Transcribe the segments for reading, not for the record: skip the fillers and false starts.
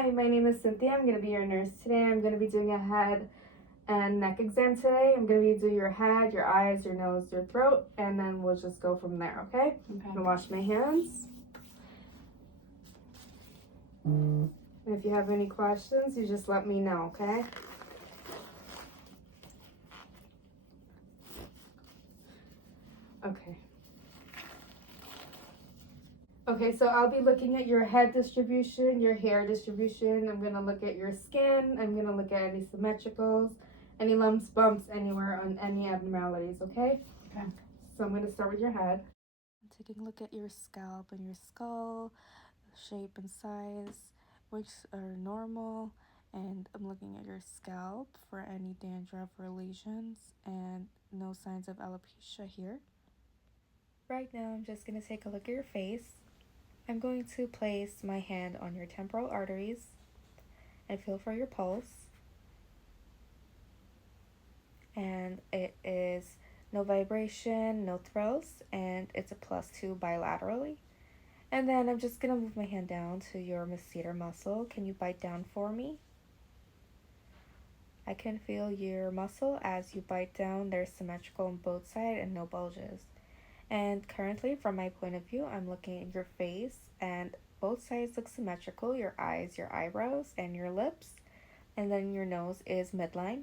Hi, my name is Cynthia. I'm going to be your nurse today. I'm going to be doing a head and neck exam today. I'm going to be doing your head, your eyes, your nose, your throat, and then we'll just go from there, okay? I'm going to wash my hands. And if you have any questions, you just let me know, okay? Okay. Okay, so I'll be looking at your head distribution, your hair distribution. I'm going to look at your skin. I'm going to look at any symmetricals, any lumps, bumps, anywhere on any abnormalities, okay? Okay. So I'm going to start with your head. I'm taking a look at your scalp and your skull, shape and size, which are normal. And I'm looking at your scalp for any dandruff or lesions and no signs of alopecia here. Right now, I'm just going to take a look at your face. I'm going to place my hand on your temporal arteries and feel for your pulse. And it is no vibration, no thrills, and it's a +2 bilaterally. And then I'm just going to move my hand down to your masseter muscle. Can you bite down for me? I can feel your muscle as you bite down. They're symmetrical on both sides and no bulges. And currently, from my point of view, I'm looking at your face and both sides look symmetrical. Your eyes, your eyebrows, and your lips. And then your nose is midline.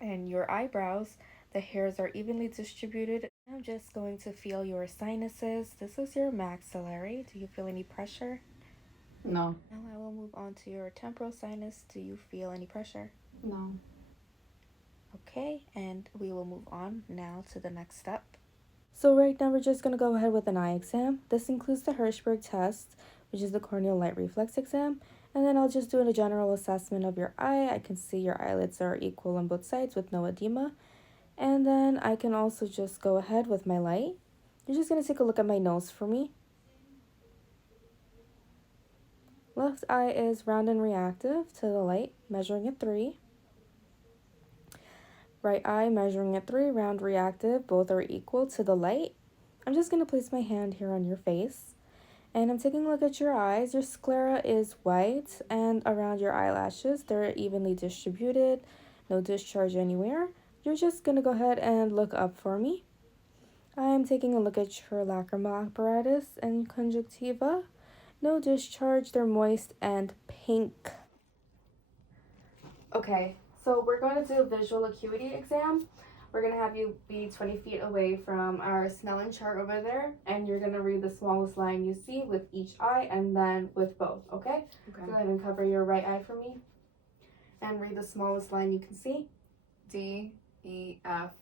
And your eyebrows, the hairs are evenly distributed. I'm just going to feel your sinuses. This is your maxillary. Do you feel any pressure? No. Now I will move on to your temporal sinus. Do you feel any pressure? No. Okay, and we will move on now to the next step. So right now we're just going to go ahead with an eye exam. This includes the Hirschberg test, which is the corneal light reflex exam. And then I'll just do a general assessment of your eye. I can see your eyelids are equal on both sides with no edema. And then I can also just go ahead with my light. You're just going to take a look at my nose for me. Left eye is round and reactive to the light, measuring at 3. Right eye measuring at 3, round, reactive, both are equal to the light. I'm just going to place my hand here on your face. And I'm taking a look at your eyes. Your sclera is white, and around your eyelashes, they're evenly distributed. No discharge anywhere. You're just going to go ahead and look up for me. I'm taking a look at your lacrimal apparatus and conjunctiva. No discharge, they're moist and pink. Okay, so we're going to do a visual acuity exam. We're going to have you be 20 feet away from our Snellen chart over there, and you're going to read the smallest line you see with each eye and then with both, okay? Okay. Go ahead and cover your right eye for me and read the smallest line you can see. D, E, F,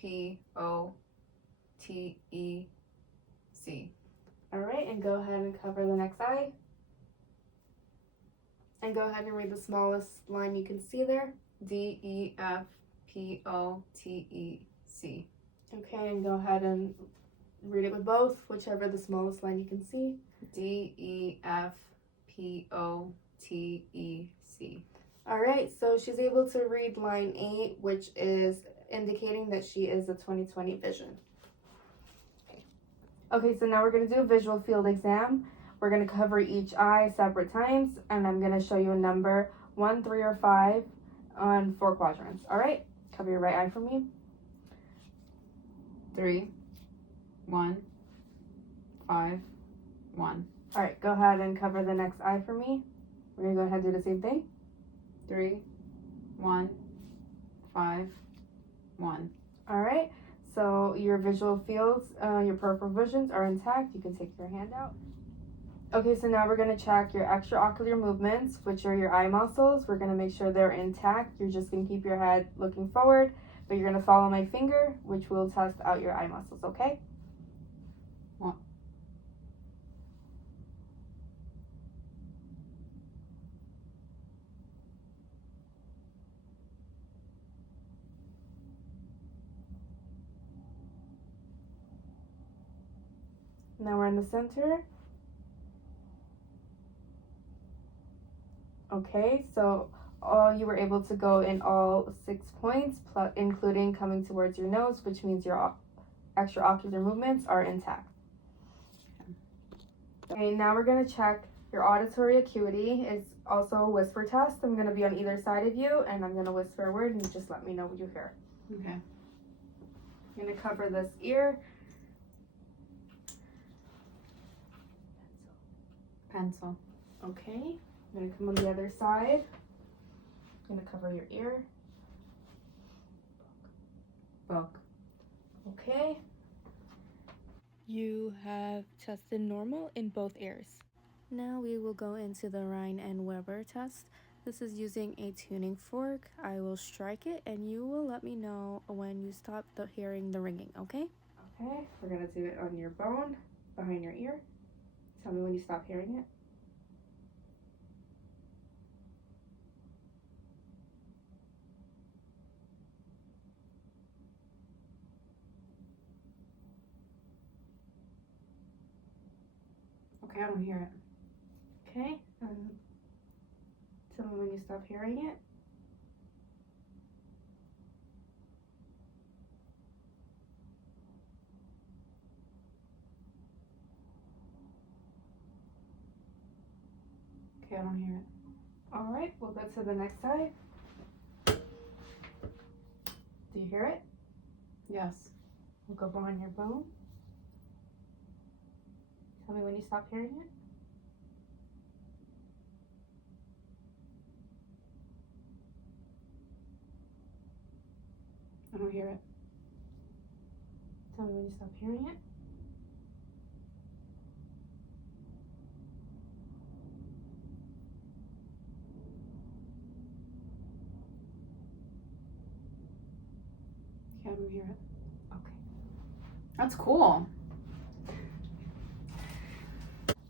P, O, T, E, C. All right, and go ahead and cover the next eye. And go ahead and read the smallest line you can see there. D, E, F, P, O, T, E, C. Okay, and go ahead and read it with both, whichever the smallest line you can see. D, E, F, P, O, T, E, C. All right, so she's able to read line 8, which is indicating that she is a 20/20 vision. Okay, so now we're going to do a visual field exam. We're going to cover each eye separate times, and I'm going to show you a number 1, 3, or 5 on 4 quadrants. All right, cover your right eye for me. 3, 1, 5, 1. All right, go ahead and cover the next eye for me. We're going to go ahead and do the same thing. 3, 1, 5, 1. All right, so your visual fields, your peripheral visions are intact. You can take your hand out. Okay, so now we're going to check your extraocular movements, which are your eye muscles. We're going to make sure they're intact. You're just going to keep your head looking forward, but you're going to follow my finger, which will test out your eye muscles, okay? One. Now we're in the center. Okay, so you were able to go in all 6 points, including coming towards your nose, which means your extraocular movements are intact. Okay, now we're going to check Your auditory acuity is also a whisper test. I'm going to be on either side of you, and I'm going to whisper a word, and you just let me know what you hear. Okay. I'm going to cover this ear. Pencil. Okay. I'm going to come on the other side. I'm going to cover your ear. Book. Okay. You have tested normal in both ears. Now we will go into the Rhine and Weber test. This is using a tuning fork. I will strike it and you will let me know when you stop hearing the ringing, okay? Okay. We're going to do it on your bone behind your ear. Tell me when you stop hearing it. Okay, I don't hear it. Okay. Tell me when you stop hearing it. Okay, I don't hear it. All right. We'll go to the next side. Do you hear it? Yes. We'll go behind your bone. Tell me when you stop hearing it. I don't hear it. Tell me when you stop hearing it. Okay, I don't hear it. Okay. That's cool.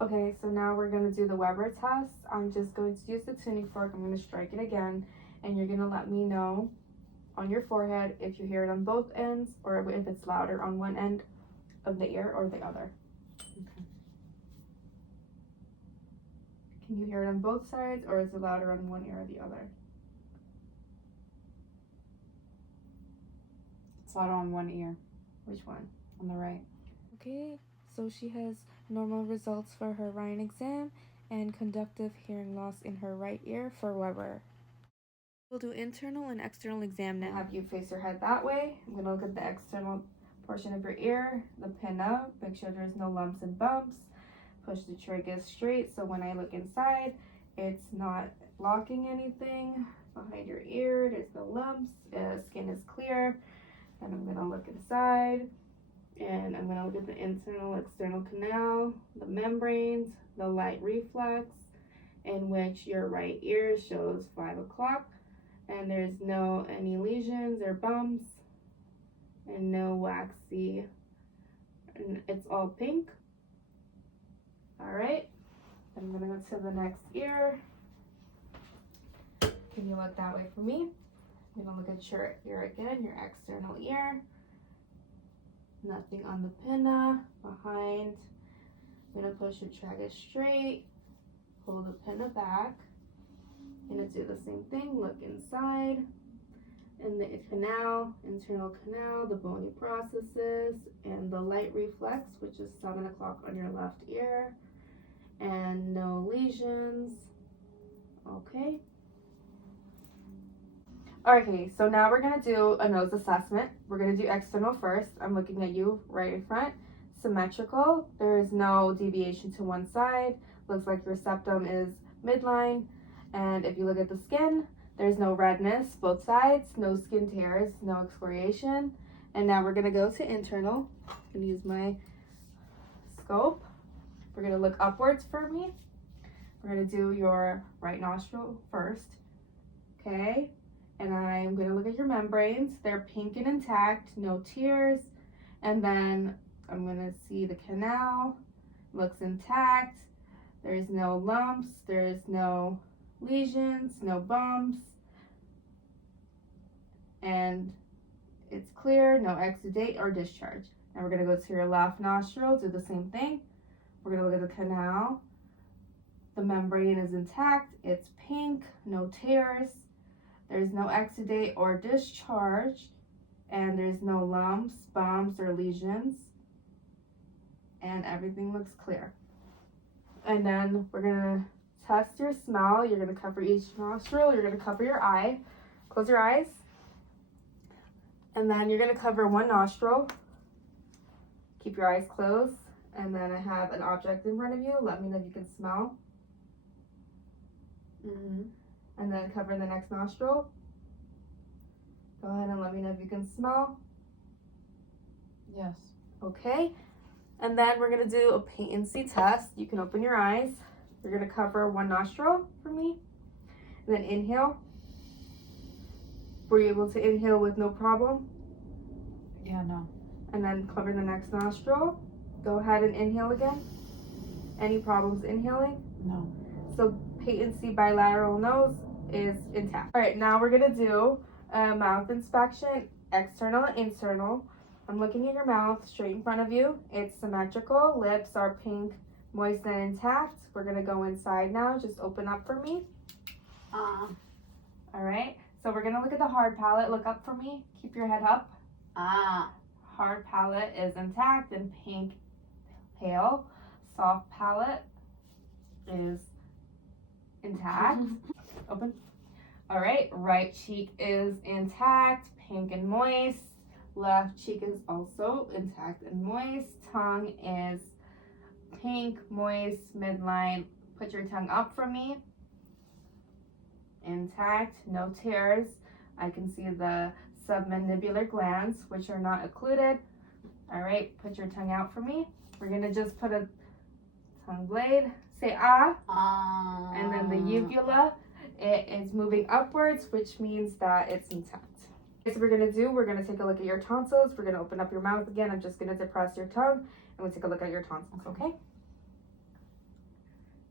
Okay, so now we're gonna do the Weber test. I'm just going to use the tuning fork. I'm gonna strike it again, and you're gonna let me know on your forehead if you hear it on both ends or if it's louder on one end of the ear or the other. Okay. Can you hear it on both sides or is it louder on one ear or the other? It's loud on one ear. Which one? On the right. Okay, so she has normal results for her Rhine exam and conductive hearing loss in her right ear for Weber. We'll do internal and external exam I'll now. have you face your head that way. I'm gonna look at the external portion of your ear, the pin up, make sure there's no lumps and bumps. Push the trachea straight so when I look inside, it's not blocking anything behind your ear. There's no lumps, skin is clear. And I'm gonna look inside, and I'm gonna look at the internal, external canal, the membranes, the light reflex, in which your right ear shows 5 o'clock, and there's no any lesions or bumps, and no waxy, and it's all pink. All right, I'm gonna go to the next ear. Can you look that way for me? I'm gonna look at your ear again, your external ear. Nothing on the pinna, behind. I'm gonna push your trachea straight, pull the pinna back. I'm gonna do the same thing, look inside. In the canal, internal canal, the bony processes, and the light reflex, which is 7 o'clock on your left ear. And no lesions. Okay. Okay, so now we're gonna do a nose assessment. We're gonna do external first. I'm looking at you right in front. Symmetrical. There is no deviation to one side. Looks like your septum is midline. And if you look at the skin, there's no redness, both sides, no skin tears, no excoriation. And now we're gonna go to internal. I'm gonna use my scope. We're gonna look upwards for me. We're gonna do your right nostril first, okay? And I'm gonna look at your membranes. They're pink and intact, no tears. And then I'm gonna see the canal, looks intact. There's no lumps, there's no lesions, no bumps. And it's clear, no exudate or discharge. Now we're gonna go to your left nostril, do the same thing. We're gonna look at the canal. The membrane is intact, it's pink, no tears. There's no exudate or discharge, and there's no lumps, bumps, or lesions, and everything looks clear. And then we're gonna test your smell. You're gonna cover each nostril. You're gonna cover your eye. Close your eyes. And then you're gonna cover one nostril. Keep your eyes closed. And then I have an object in front of you. Let me know if you can smell. And then cover the next nostril. Go ahead and let me know if you can smell. Yes. Okay. And then we're gonna do a patency test. You can open your eyes. You're gonna cover one nostril for me. And then inhale. Were you able to inhale with no problem? Yeah, no. And then cover the next nostril. Go ahead and inhale again. Any problems inhaling? No. So patency bilateral nose is intact. All right, now we're gonna do a mouth inspection, external and internal. I'm looking at your mouth straight in front of you. It's symmetrical. Lips are pink, moist, and intact. We're gonna go inside now. Just open up for me. All right. So we're gonna look at the hard palate. Look up for me. Keep your head up. Hard palate is intact and pink, pale. Soft palate is intact. Open. All right. Right cheek is intact, pink and moist. Left cheek is also intact and moist. Tongue is pink, moist, midline. Put your tongue up for me. Intact, no tears. I can see the submandibular glands, which are not occluded. All right, put your tongue out for me. We're gonna just put a tongue blade. Say ah. And then the uvula, it is moving upwards, which means that it's intact. So we're gonna take a look at your tonsils. We're gonna open up your mouth again. I'm just gonna depress your tongue and we'll take a look at your tonsils, okay?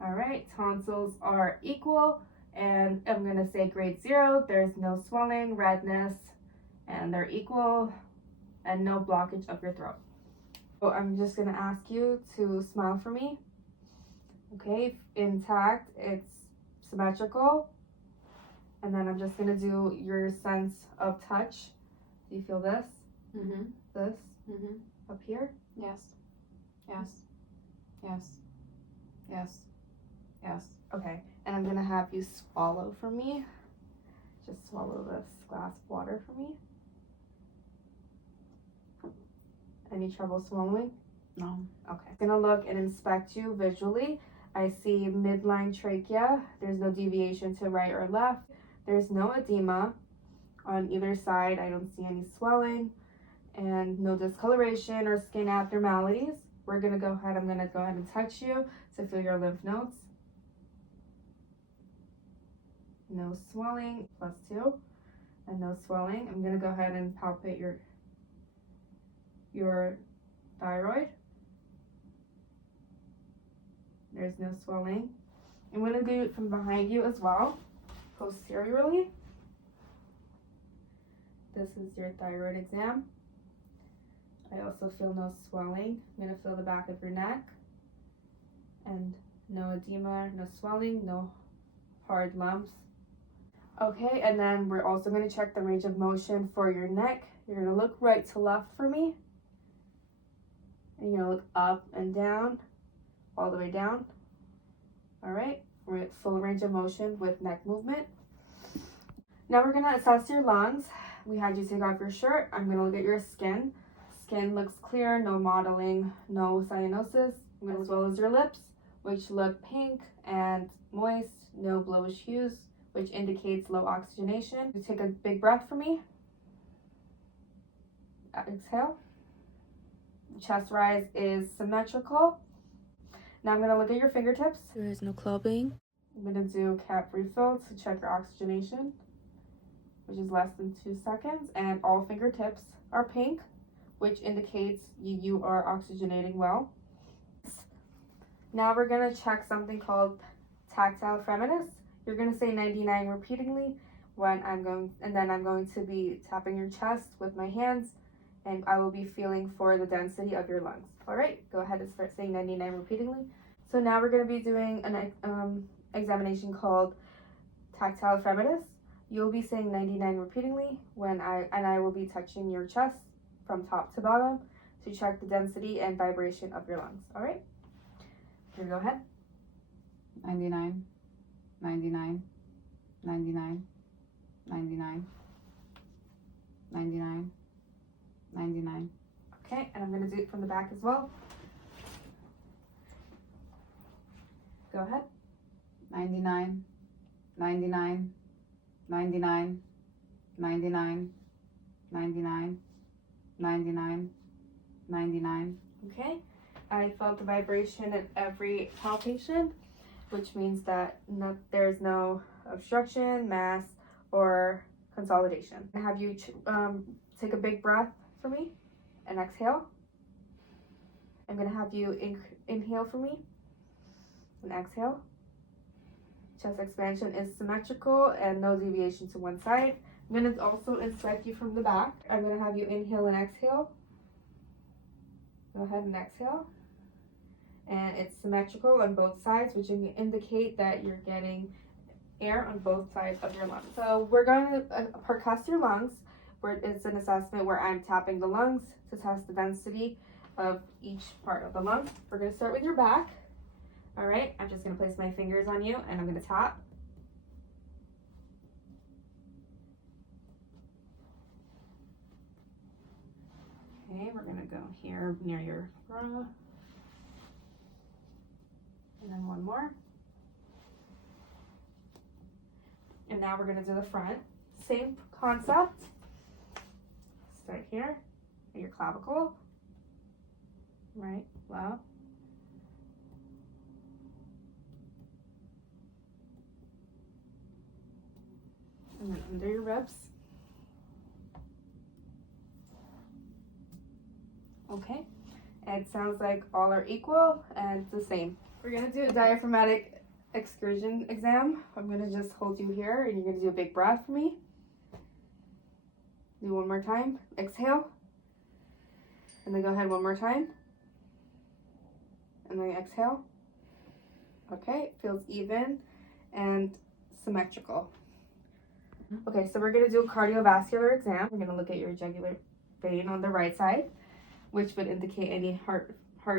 All right, tonsils are equal and I'm gonna say grade 0. There's no swelling, redness, and they're equal and no blockage of your throat. So I'm just gonna ask you to smile for me. Okay, intact, it's symmetrical. And then I'm just gonna do your sense of touch. Do you feel this? This? Up here? Yes. Yes. Yes. Yes. Yes. Okay, and I'm gonna have you swallow for me. Just swallow this glass of water for me. Any trouble swallowing? No. Okay. I'm gonna look and inspect you visually. I see midline trachea. There's no deviation to right or left. There's no edema on either side. I don't see any swelling and no discoloration or skin abnormalities. I'm gonna go ahead and touch you to feel your lymph nodes. No swelling, +2, and no swelling. I'm gonna go ahead and palpate your thyroid. There's no swelling. I'm gonna do it from behind you as well, posteriorly. This is your thyroid exam. I also feel no swelling. I'm gonna feel the back of your neck. And no edema, no swelling, no hard lumps. Okay, and then we're also gonna check the range of motion for your neck. You're gonna look right to left for me. And you're gonna look up and down, all the way down. All right, we're at full range of motion with neck movement. Now we're gonna assess your lungs. We had you take off your shirt. I'm gonna look at your skin. Skin looks clear, no mottling, no cyanosis, as well as your lips, which look pink and moist, no bluish hues, which indicates low oxygenation. You take a big breath for me. Exhale. Chest rise is symmetrical. Now I'm gonna look at your fingertips. There is no clubbing. I'm gonna do cap refill to check your oxygenation, which is less than 2 seconds, and all fingertips are pink, which indicates you are oxygenating well. Now we're gonna check something called tactile firmness. You're gonna say 99 repeatedly and then I'm going to be tapping your chest with my hands, and I will be feeling for the density of your lungs. All right, go ahead and start saying 99 repeatedly. So now we're gonna be doing an examination called tactile firmness. You'll be saying 99 repeatedly I will be touching your chest from top to bottom to check the density and vibration of your lungs. All right, here, go ahead. 99, 99, 99, 99, 99, 99. Okay, and I'm gonna do it from the back as well. Go ahead. 99, 99, 99, 99, 99, 99, 99. Okay, I felt the vibration at every palpation, which means that there's no obstruction, mass, or consolidation. Have you take a big breath for me and exhale. I'm gonna have you inhale for me and exhale. Chest expansion is symmetrical and no deviation to one side. I'm gonna also inspect you from the back. I'm gonna have you inhale and exhale. Go ahead and exhale. And it's symmetrical on both sides, which can indicate that you're getting air on both sides of your lungs. So we're going to percuss your lungs, where it's an assessment where I'm tapping the lungs to test the density of each part of the lung. We're going to start with your back. All right, I'm just going to place my fingers on you and I'm going to tap. Okay, we're going to go here near your bra. And then one more. And now we're going to do the front. Same concept. Start here at your clavicle. Right, low. And then under your ribs. Okay, it sounds like all are equal and it's the same. We're gonna do a diaphragmatic excursion exam. I'm gonna just hold you here and you're gonna do a big breath for me. Do one more time. Exhale. And then go ahead one more time. And then exhale. Okay, feels even and symmetrical. Okay, so we're gonna do a cardiovascular exam. We're gonna look at your jugular vein on the right side, which would indicate any heart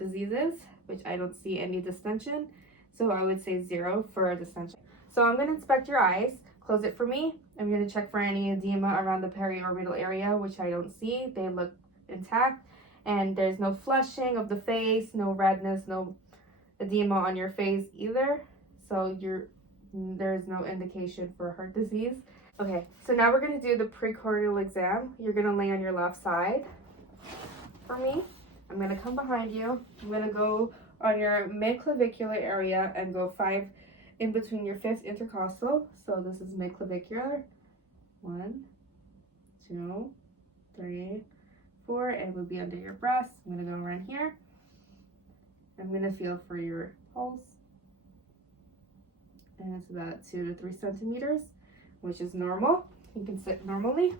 diseases, which I don't see any distension. So I would say 0 for distension. So I'm gonna inspect your eyes. Close it for me. I'm gonna check for any edema around the periorbital area, which I don't see. They look intact. And there's no flushing of the face, no redness, no edema on your face either. So there's no indication for heart disease. Okay, so now we're gonna do the precordial exam. You're gonna lay on your left side for me. I'm gonna come behind you. I'm gonna go on your mid-clavicular area and go 5 in between your 5th intercostal. So this is mid-clavicular. 1, 2, 3, 4, and it would be under your breast. I'm gonna go around here. I'm gonna feel for your pulse. And it's about 2 to 3 centimeters, which is normal. You can sit normally.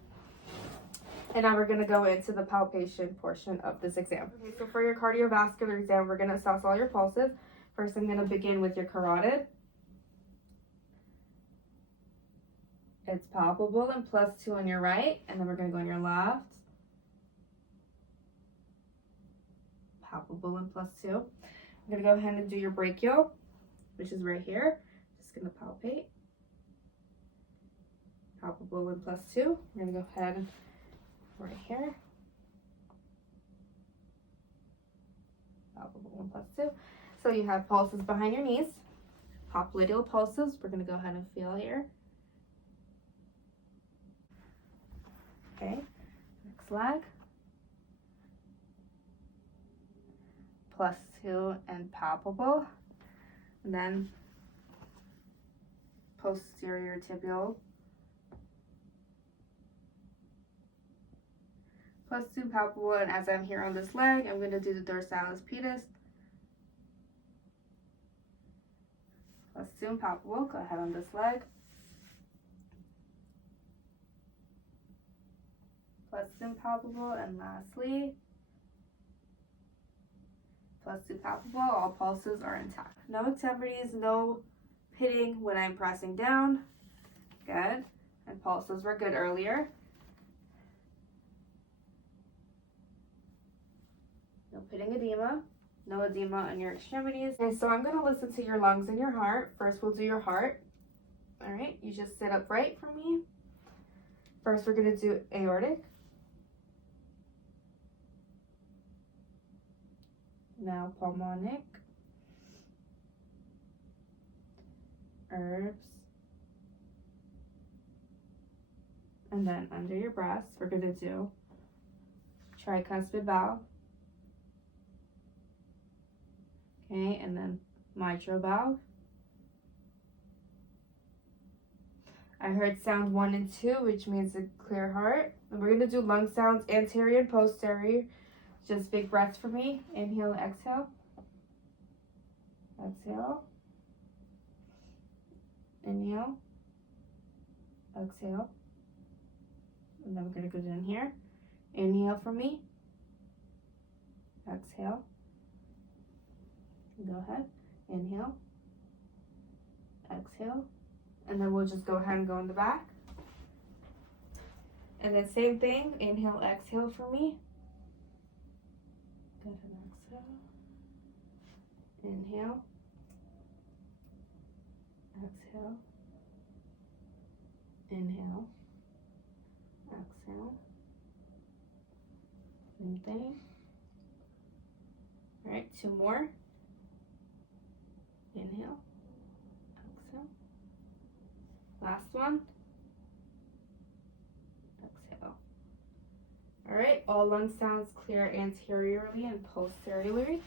And now we're gonna go into the palpation portion of this exam. Okay, so for your cardiovascular exam, we're gonna assess all your pulses. First, I'm gonna begin with your carotid. It's palpable and +2 on your right, and then we're gonna go on your left. Palpable and +2. I'm gonna go ahead and do your brachial, which is right here. Just gonna palpate. Palpable and +2. We're gonna go ahead and right here. Palpable and +2. So you have pulses behind your knees. Popliteal pulses. We're gonna go ahead and feel here. Okay, next leg. +2 and palpable. And then posterior tibial. +2 palpable, and as I'm here on this leg, I'm going to do the dorsalis pedis. +2 palpable. Go ahead on this leg. +2 palpable, and lastly, +2 palpable. All pulses are intact. No extremities, no pitting when I'm pressing down. Good. And pulses were good earlier. No pitting edema. No edema on your extremities. Okay, so I'm gonna listen to your lungs and your heart. First, we'll do your heart. All right, you just sit upright for me. First, we're gonna do aortic. Now pulmonic. Herbs. And then under your breast, we're gonna do tricuspid valve. Okay, and then mitral valve. I heard sound 1 and 2, which means a clear heart. And we're gonna do lung sounds anterior and posterior. Just big breaths for me. Inhale, exhale. Exhale. Inhale. Exhale. And then we're gonna go down here. Inhale for me. Exhale. Go ahead. Inhale. Exhale. And then we'll just go ahead and go in the back. And then same thing. Inhale, exhale for me. Go ahead and exhale. Inhale. Exhale. Inhale. Exhale. Same thing. All right, 2 more. Inhale. Exhale. Last one. Exhale. All right, all lung sounds clear anteriorly and posteriorly.